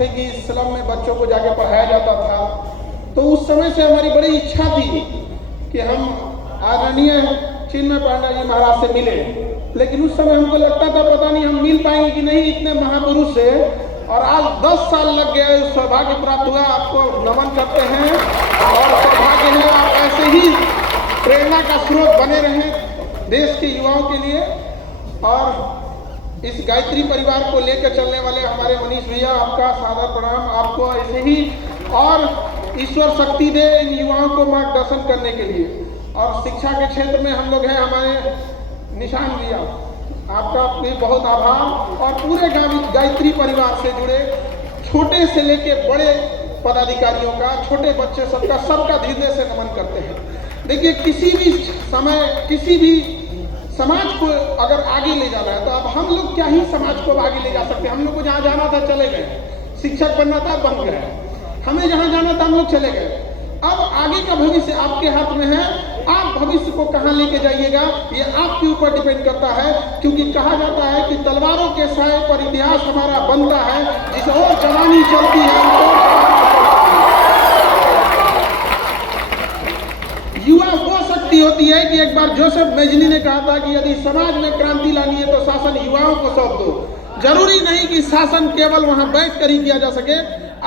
थे कि स्लम में बच्चों को जाके पढ़ाया जाता था, तो उस समय से हमारी बड़ी इच्छा थी कि हम आदरणीय चिन्मय पांडा जी महाराज से मिले। लेकिन उस समय हमको लगता था पता नहीं हम मिल पाएंगे कि नहीं इतने महापुरुष से, और आज 10 साल लग गए, सौभाग्य प्राप्त हुआ। आपको नमन करते हैं और सौभाग्य है आप ऐसे ही प्रेरणा का स्रोत बने रहें देश के युवाओं के लिए। और इस गायत्री परिवार को लेकर चलने वाले हमारे मनीष भैया, आपका सादर प्रणाम। आपको ऐसे ही और ईश्वर शक्ति दे इन युवाओं को मार्गदर्शन करने के लिए। और शिक्षा के क्षेत्र में हम लोग हैं, हमारे निशान भैया, आपका भी बहुत आभार। और पूरे गायत्री परिवार से जुड़े छोटे से लेके बड़े पदाधिकारियों का, छोटे बच्चे सबका हृदय से नमन करते हैं। देखिए, किसी भी समय किसी भी समाज को अगर आगे ले जाना है तो अब हम लोग क्या ही समाज को आगे ले जा सकते हैं। हम लोग को जहाँ जाना था चले गए, शिक्षक बनना था बन गए, हमें जहाँ जाना था हम लोग चले गए। अब आगे का भविष्य आपके हाथ में है। आप भविष्य को कहाँ लेके जाइएगा ये आपके ऊपर डिपेंड करता है, क्योंकि कहा जाता है कि तलवारों के साए पर इतिहास हमारा बनता है। जिस और जवानी चलती है युवा वो शक्ति होती है कि एक बार जोसेफ मेजनी ने कहा था कि यदि समाज में क्रांति लानी है तो शासन युवाओं को सौंप दो। जरूरी नहीं कि शासन केवल वहां बैठ कर ही किया जा सके।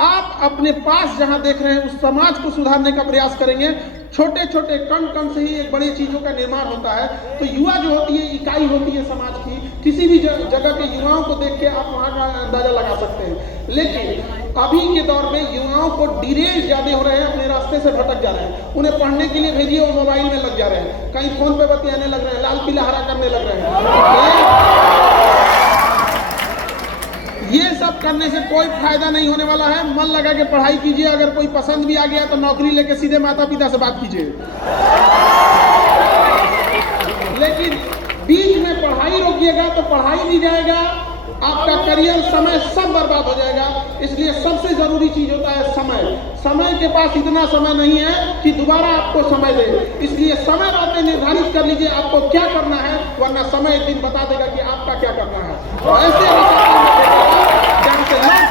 आप अपने पास जहां देख रहे हैं उस समाज को सुधारने का प्रयास करेंगे। छोटे छोटे कण कण से ही एक बड़ी चीजों का निर्माण होता है। तो युवा जो होती है इकाई होती है समाज की। किसी भी जगह के युवाओं को देख के आप वहां का अंदाजा लगा सकते हैं। लेकिन अभी के दौर में युवाओं को डिरेल ज्यादा हो रहे हैं, अपने रास्ते से भटक जा रहे हैं। उन्हें पढ़ने के लिए भेजिए, वो मोबाइल में लग जा रहे हैं, कहीं फोन पे बतियाने लग रहे हैं, लाल पीला हरा करने लग रहे हैं। ये सब करने से कोई फायदा नहीं होने वाला है। मन लगा के पढ़ाई कीजिए। अगर कोई पसंद भी आ गया तो नौकरी लेके सीधे माता पिता से बात कीजिए। लेकिन बीच में पढ़ाई रोकिएगा तो पढ़ाई नहीं जाएगा, आपका करियर, समय सब बर्बाद हो जाएगा। इसलिए सबसे जरूरी चीज होता है समय। समय के पास इतना समय नहीं है कि दोबारा आपको समय दे। इसलिए समय रहते निर्धारित कर लीजिए आपको क्या करना है, वरना समय एक दिन बता देगा कि आपका क्या करना है। तो ऐसे लौट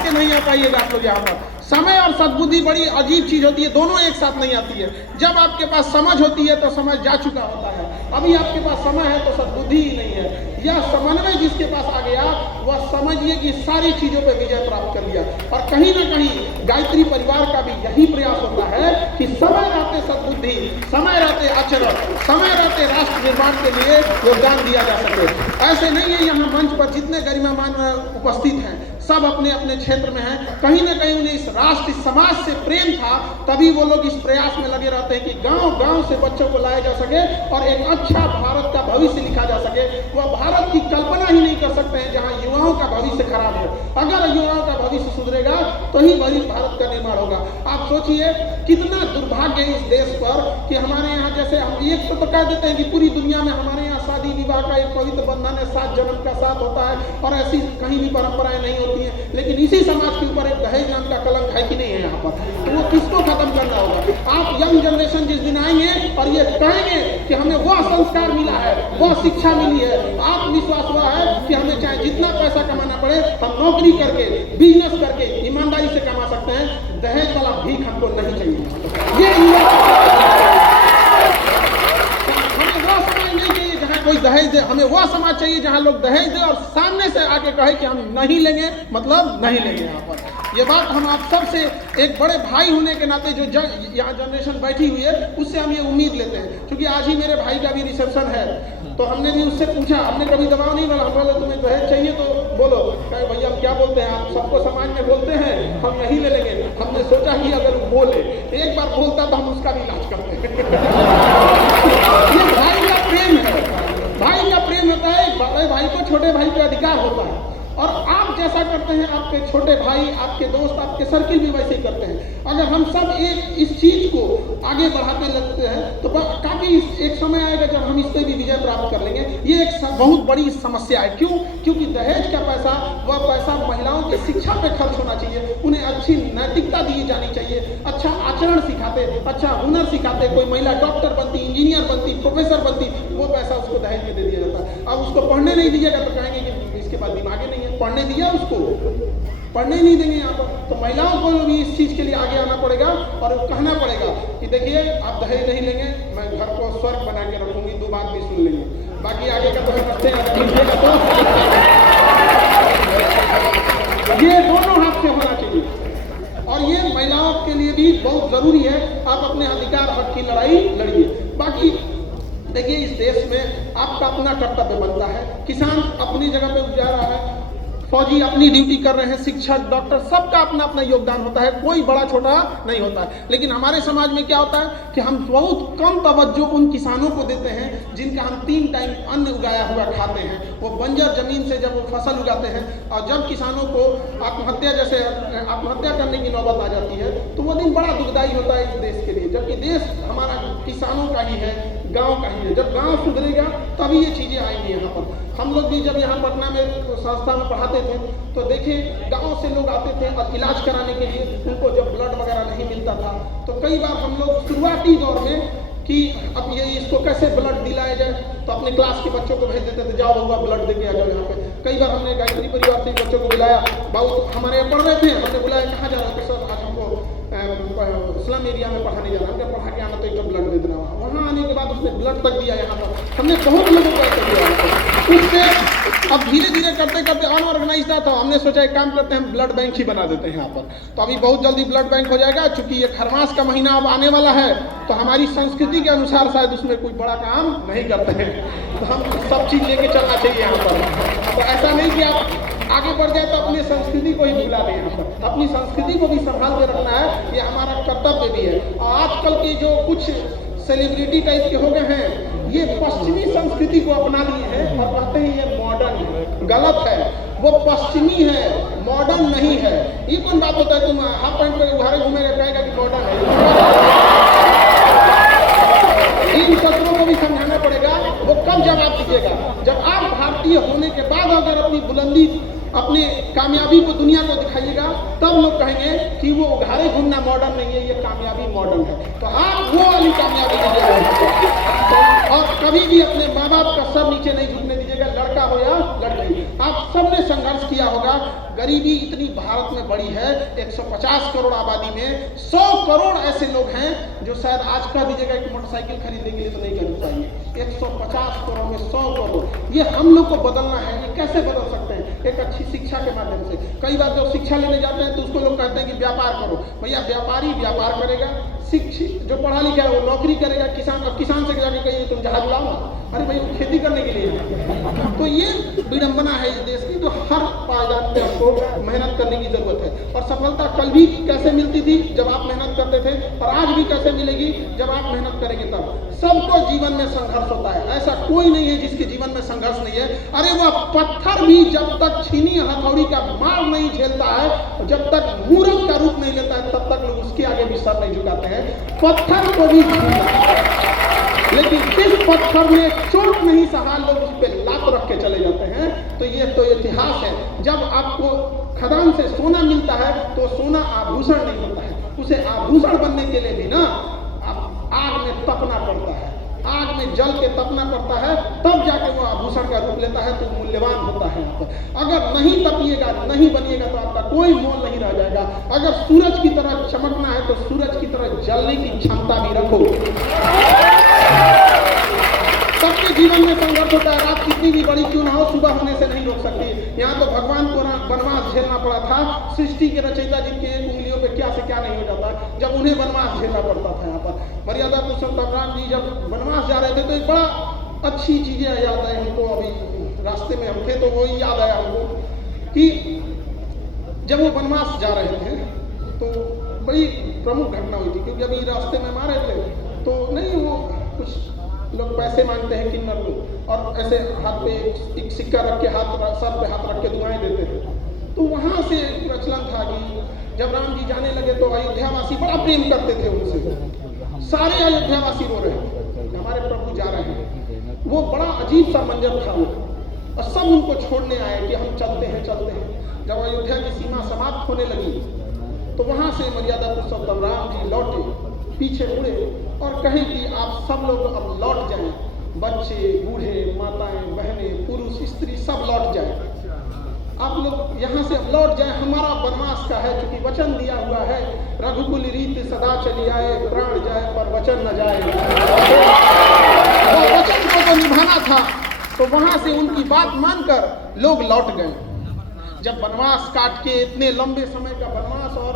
के नहीं आ पाइएगा आप लोग यहाँ पर। समय और सद्बुद्धि बड़ी अजीब चीज होती है, दोनों एक साथ नहीं आती है। जब आपके पास समझ होती है तो समझ जा चुका होता है। अभी आपके पास समय है तो सद्बुद्धि ही नहीं है। यह समन्वय जिसके पास आ गया वह समझिए कि सारी चीजों पे विजय प्राप्त कर लिया। और कहीं ना कहीं गायत्री परिवार का भी यही प्रयास होता है कि समय रहते सद्बुद्धि, समय रहते आचरण, समय रहते राष्ट्र निर्माण के लिए योगदान दिया जा सके। ऐसे नहीं है यहाँ मंच पर जितने गरिमामान उपस्थित हैं सब अपने अपने क्षेत्र में हैं। कहीं ना कहीं उन्हें इस राष्ट्र समाज से प्रेम था, तभी वो लोग इस प्रयास में लगे रहते हैं कि गांव गांव से बच्चों को लाया जा सके और एक अच्छा भारत का भविष्य लिखा जा सके। वह भारत की कल्पना ही नहीं कर सकते हैं जहां युवाओं का भविष्य खराब हो। अगर युवाओं का भविष्य सुधरेगा तो ही भारत का निर्माण होगा। आप सोचिए कितना दुर्भाग्य है इस देश पर कि हमारे यहाँ जैसे हम एक तो कह देते हैं कि पूरी दुनिया में हमारे यहाँ शादी विवाह का एक पवित्र बंधन है, 7 जन्म का साथ होता है और ऐसी कहीं भी परंपराएं नहीं होती हैं। लेकिन इसी समाज के ऊपर एक दहेज नाम का कलंक है कि नहीं है यहाँ पर, तो वो किसको खत्म करना होगा। आप यंग जनरेशन जिस दिन आएंगे और ये कहेंगे कि हमें वह संस्कार मिला है, वह शिक्षा मिली है, आत्मविश्वास हुआ है कि हमें चाहे जितना पैसा कमाना पड़े हम नौकरी करके, बिजनेस करके ईमानदारी से कमा सकते हैं, दहेज वाला भीख हमको नहीं चाहिए। ये कोई दहेज दे, हमें वह समाज चाहिए जहां लोग दहेज दे और सामने से आके कहे कि हम नहीं लेंगे, मतलब नहीं लेंगे। यहाँ पर ये बात हम आप सब से एक बड़े भाई होने के नाते जो यहाँ जनरेशन बैठी हुई है उससे हम ये उम्मीद लेते हैं। क्योंकि आज ही मेरे भाई का भी रिसेप्शन है तो हमने भी उससे पूछा, हमने कभी दबाव नहीं डाला। हम बोले तुम्हें दहेज चाहिए तो बोलो। कहे भैया हम क्या बोलते हैं, आप सबको समाज में बोलते हैं हम नहीं ले लेंगे। हमने सोचा कि अगर वो बोले एक बार बोलता तो हम उसका भी इलाज करते ये भाई का प्रेम है। भाई का प्रेम होता है, बड़े भाई को छोटे भाई पे अधिकार होता है। और आप जैसा करते हैं आपके छोटे भाई, आपके दोस्त, आपके सर्किल भी वैसे ही करते हैं। अगर हम सब इस चीज को आगे बढ़ाते लगते हैं तो काफी एक समय आएगा जब हम इस पर भी विजय प्राप्त कर लेंगे। ये एक बहुत बड़ी समस्या है। क्यों? क्योंकि दहेज का पैसा, वह पैसा महिलाओं की शिक्षा पे खर्च होना चाहिए। उन्हें अच्छी नैतिकता दी जानी चाहिए, अच्छा आचरण सिखाते, अच्छा हुनर सिखाते। कोई महिला डॉक्टर बनती, इंजीनियर बनती, प्रोफेसर बनती, वो पैसा उसको दहेज में दे दिया जाता है। अब उसको पढ़ने नहीं दीजिएगा तो कहेंगे कि इसके पास दिमाग ही नहीं है। पढ़ने दिया उसको, पढ़ने नहीं देंगे यहाँ पर। तो महिलाओं को भी इस चीज़ के लिए आगे आना पड़ेगा और कहना पड़ेगा कि देखिए आप दहेज नहीं लेंगे, मैं घर को स्वर्ग बना के रखूंगी, 2 बात भी सुन लेंगे, बाकी आगे का तो रखते हैं। ये दोनों हाथ से होना चाहिए और ये महिलाओं के लिए भी बहुत जरूरी है। आप अपने अधिकार हक की लड़ाई लड़िए। बाकी देखिए इस देश में आपका अपना कर्तव्य बनता है। किसान अपनी जगह पे उपजा रहा है, फौजी अपनी ड्यूटी कर रहे हैं, शिक्षक, डॉक्टर, सबका अपना अपना योगदान होता है, कोई बड़ा छोटा नहीं होता है। लेकिन हमारे समाज में क्या होता है कि हम बहुत कम तवज्जो उन किसानों को देते हैं जिनका हम 3 टाइम अन्न उगाया हुआ खाते हैं। वो बंजर जमीन से जब वो फसल उगाते हैं और जब किसानों को आत्महत्या करने की नौबत आ जाती है तो वो दिन बड़ा दुखदायी होता है इस देश के लिए। जबकि देश हमारा किसानों का ही है, गांव का ही है। जब गांव सुधरेगा तभी ये चीज़ें आएंगी यहाँ पर। हम लोग भी जब यहाँ पटना में संस्था में पढ़ाते थे तो देखें गांव से लोग आते थे और इलाज कराने के लिए, उनको जब ब्लड वगैरह नहीं मिलता था तो कई बार हम लोग शुरुआती दौर में कि अब ये इसको कैसे ब्लड दिलाया जाए तो अपने क्लास के बच्चों को भेज देते थे, जाओ बउआ ब्लड दे के आ जाओ यहाँ पे। कई बार हमने गायत्री परिवार से बच्चों को बुलाया, बाबू हमारे यहाँ पढ़ रहे थे, हमने बुलाया कहाँ जा रहे थे सर, आज हमको स्लम एरिया में पढ़ाने जाना, हमने पढ़ा के आना तो एक ब्लड दे देना। वहाँ आने के बाद उसने ब्लड तक दिया यहाँ पर, हमने बहुत लोगों को ऐसे दिया। उससे अब धीरे धीरे करते करते अनऑर्गेनाइज था तो हमने सोचा एक काम करते हैं ब्लड बैंक ही बना देते हैं यहाँ पर। तो अभी बहुत जल्दी ब्लड बैंक हो जाएगा। चूंकि ये खरमास का महीना अब आने वाला है तो हमारी संस्कृति के अनुसार शायद उसमें कोई बड़ा काम नहीं करते हैं, तो हम सब चीज़ लेके चलना चाहिए यहाँ पर। तो ऐसा नहीं कि आप आगे बढ़ जाए तो अपनी संस्कृति को ही भुला दें। यहाँ पर अपनी संस्कृति को भी संभाल के रखना है, ये हमारा कर्तव्य भी है। और आजकल के जो कुछ सेलिब्रिटी टाइप के हो गए हैं ये पश्चिमी संस्कृति को अपना लिए हैं और कहते हैं ये मॉडर्न है। गलत है, वो पश्चिमी है, मॉडर्न नहीं है। ये कौन बात होता है तुम हाफ पैंट पे उघारे घूमेगा कहेगा कि मॉडर्न है। इन शस्त्रों को भी समझाना पड़ेगा। वो कब जवाब दीजिएगा जब आप भारतीय होने के बाद अगर अपनी बुलंदी, अपनी कामयाबी को दुनिया को दिखाइएगा, तब लोग कहेंगे कि वो उघारे घूमना मॉडर्न नहीं है, ये कामयाबी मॉडर्न है। तो आप वो वाली कामयाबी दीजिएगा और कभी भी अपने माँ बाप का सर नीचे नहीं झुकने दीजिएगा, लड़का हो या लड़की। आप सबने संघर्ष किया होगा। गरीबी इतनी भारत में बड़ी है, 150 करोड़ आबादी में 100 करोड़ ऐसे लोग हैं जो शायद आज कह दीजिएगा कि मोटरसाइकिल खरीदने के लिए तो नहीं खरीद पाएंगे। 150 करोड़ में 100 करोड़, ये हम लोग को बदलना है। ये कैसे बदल सकते हैं? एक अच्छी शिक्षा के माध्यम से। कई बार जब शिक्षा लेने जाते हैं तो उसको लोग कहते हैं कि व्यापार करो। भैया व्यापारी व्यापार करेगा, शिक्षित जो पढ़ा लिखा है वो नौकरी करेगा। किसान, अब किसान से जाके कहिए तुम जहाज लाओ ना, अरे भाई वो खेती करने के लिए। तो ये विडंबना है इस देश की। तो हर पायदान में आपको मेहनत करने की जरूरत है। और सफलता कल भी कैसे मिलती थी जब आप मेहनत करते थे, और आज भी कैसे मिलेगी जब आप मेहनत करेंगे तब। सबको जीवन में संघर्ष होता है, ऐसा कोई नहीं है जिसके जीवन में संघर्ष नहीं है। अरे वह पत्थर भी जब तक छीनी हथौड़ी का मार नहीं झेलता है, जब तक मूर्ख का रूप नहीं लेता है, तब तक लोग उसके आगे भी सर नहीं झुकाते हैं। पत्थर को भी लेकिन जिस पत्थर में चोट नहीं सहा लोग उस पर लात रख के चले जाते हैं। तो ये तो इतिहास है। जब आपको खदान से सोना मिलता है तो सोना आभूषण नहीं होता है, उसे आभूषण बनने के लिए भी ना आप आग में तपना पड़ता है, आग में जल के तपना पड़ता है, तब जाके वो आभूषण का रूप लेता है, तो मूल्यवान होता है। अगर नहीं तपिएगा, नहीं बनिएगा तो आपका कोई मोल नहीं रह जाएगा। अगर सूरज की तरह चमकना है तो सूरज की तरह जलने की क्षमता भी रखो। सबके जीवन में संघर्ष होता है, रात कितनी भी बड़ी क्यों ना हो, सुबह होने से नहीं रोक सकती। यहाँ तो भगवान को वनवास झेलना पड़ा था। सृष्टि के रचयिता जिनके एक उंगलियों पे क्या से क्या नहीं हो जाता, जब उन्हें वनवास झेलना पड़ता था। यहाँ पर मर्यादा पुरुषोत्तम राम जी जब वनवास जा रहे थे तो एक बड़ा अच्छी चीजें याद आई हमको। अभी रास्ते में हम थे तो वही याद आया हमको कि जब वो वनवास जा रहे थे तो बड़ी प्रमुख घटना हुई थी। क्योंकि अभी रास्ते में मारे थे तो नहीं, वो कुछ लोग पैसे मांगते हैं किन्नर लोग, और ऐसे हाथ पे एक सिक्का रख के सर पे हाथ रख के दुआएं देते थे। तो वहां से प्रचलन था कि जब राम जी जाने लगे तो अयोध्यावासी बड़ा प्रेम करते थे उनसे। सारे अयोध्यावासी रो रहे हैं हमारे प्रभु जा रहे हैं। वो बड़ा अजीब सा मंजर था वो, और सब उनको छोड़ने आए कि हम चलते हैं चलते हैं। जब अयोध्या की सीमा समाप्त होने लगी तो वहां से मर्यादा पुरुषोत्तम राम जी लौटे, पीछे मुड़े और कहे कि आप सब लोग अब लौट जाएं, बच्चे, बूढ़े, माताएं, बहनें, पुरुष, स्त्री सब लौट जाएं। आप लोग यहाँ से अब लौट जाए, हमारा वनवास का है, क्योंकि वचन दिया हुआ है, रघुकुल रीत सदा चली आए, प्राण जाए पर वचन न जाए। तो वचन को तो निभाना था, तो वहां से उनकी बात मानकर लोग लौट गए। जब वनवास काट के, इतने लंबे समय का वनवास और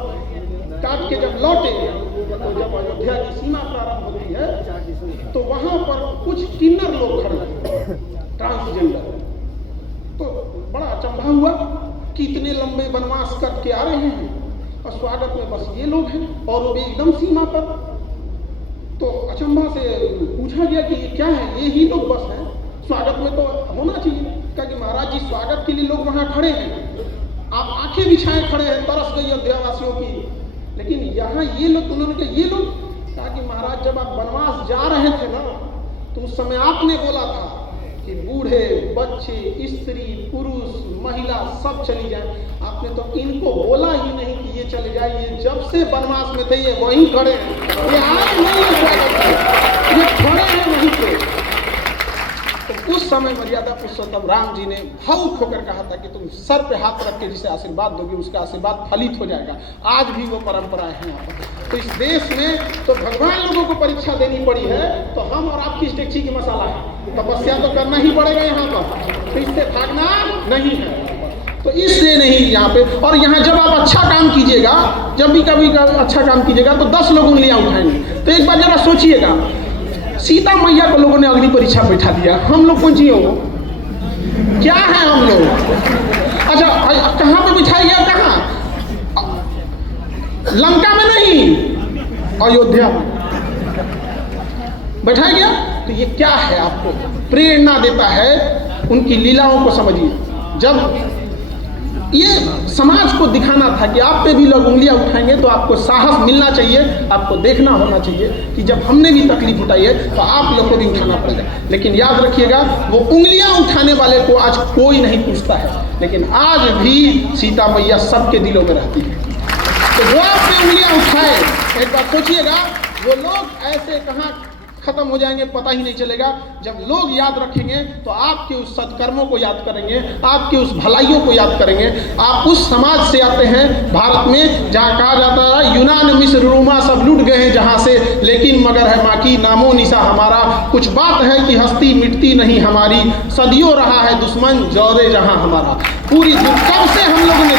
काट के जब लौटे, तो जब अयोध्या की सीमा प्रारंभ होती है, तो वहां पर कुछ किन्नर लोग खड़े थे, ट्रांसजेंडर। तो बड़ा अचंभा हुआ कि इतने लंबे वनवास करके आ रहे हैं और स्वागत में बस ये लोग हैं और वो भी एकदम सीमा पर। तो अचंभा से पूछा गया कि ये क्या है, ये ही लोग बस हैं, स्वागत में तो होना चाहिए। कहा कि महाराज जी, स्वागत के लिए लोग वहां खड़े हैं, आप आंखें बिछाए खड़े हैं, तरस गई अयोध्यावासियों की, लेकिन यहाँ ये लोग, उन्होंने कहा ये लोग। कहा कि महाराज, जब आप वनवास जा रहे थे ना, तो उस समय आपने बोला था कि बूढ़े, बच्चे, स्त्री, पुरुष, महिला सब चली जाए। आपने तो इनको बोला ही नहीं कि ये चले जाए। ये जब से वनवास में थे ये वहीं खड़े हैं, ये आए नहीं है स्वागत में, ये खड़े हैं वहीं पे। तो उस समय मर्यादा पुरुषोत्तम राम जी ने भावुक होकर कहा था कि तुम सर पे हाथ रख के जिसे आशीर्वाद दोगे उसका आशीर्वाद फलित हो जाएगा। आज भी वो परंपराएं हैं यहाँ पर। तो इस देश में तो भगवान लोगों को परीक्षा देनी पड़ी है, तो हम और आपकी स्टेक्ची की मसाला है, तपस्या तो करना ही पड़ेगा यहाँ पर, तो इससे भागना नहीं है। तो इसलिए नहीं यहाँ पे। और यहाँ जब आप अच्छा काम कीजिएगा, जब भी कभी अच्छा काम कीजिएगा, तो 10 लोग उंगलियां उठाएंगे। तो एक बार जरा सोचिएगा, सीता मैया को लोगों ने अग्नि परीक्षा बैठा दिया, हम लोग कौन सी हो, क्या है हम लोग? अच्छा, कहाँ पे बिठाया गया? कहाँ? लंका में नहीं, अयोध्या में बैठाया गया। तो ये क्या है? आपको प्रेरणा देता है, उनकी लीलाओं को समझिए। जब ये समाज को दिखाना था कि आप पे भी लोग उंगलियां उठाएंगे, तो आपको साहस मिलना चाहिए, आपको देखना होना चाहिए कि जब हमने भी तकलीफ उठाई है तो आप लोग को भी उठाना पड़ेगा। लेकिन याद रखिएगा, वो उंगलियां उठाने वाले को आज कोई नहीं पूछता है, लेकिन आज भी सीता मैया सबके दिलों में रहती है। तो जो आप पे उंगलियां उठाए, एक बार सोचिएगा, वो लोग ऐसे कहाँ खत्म हो जाएंगे पता ही नहीं चलेगा। जब लोग याद रखेंगे तो आपके उस सत्कर्मों को याद करेंगे, आपके उस भलाइयों को याद करेंगे। आप उस समाज से आते हैं भारत में जहाँ कहा जाता है यूनान, मिस्र, रोमा सब लूट गए हैं जहाँ से, लेकिन मगर है माँ की नामो निशा हमारा। कुछ बात है कि हस्ती मिटती नहीं हमारी, सदियों रहा है दुश्मन जौरे जहाँ हमारा। पूरी कब से हम लोगों ने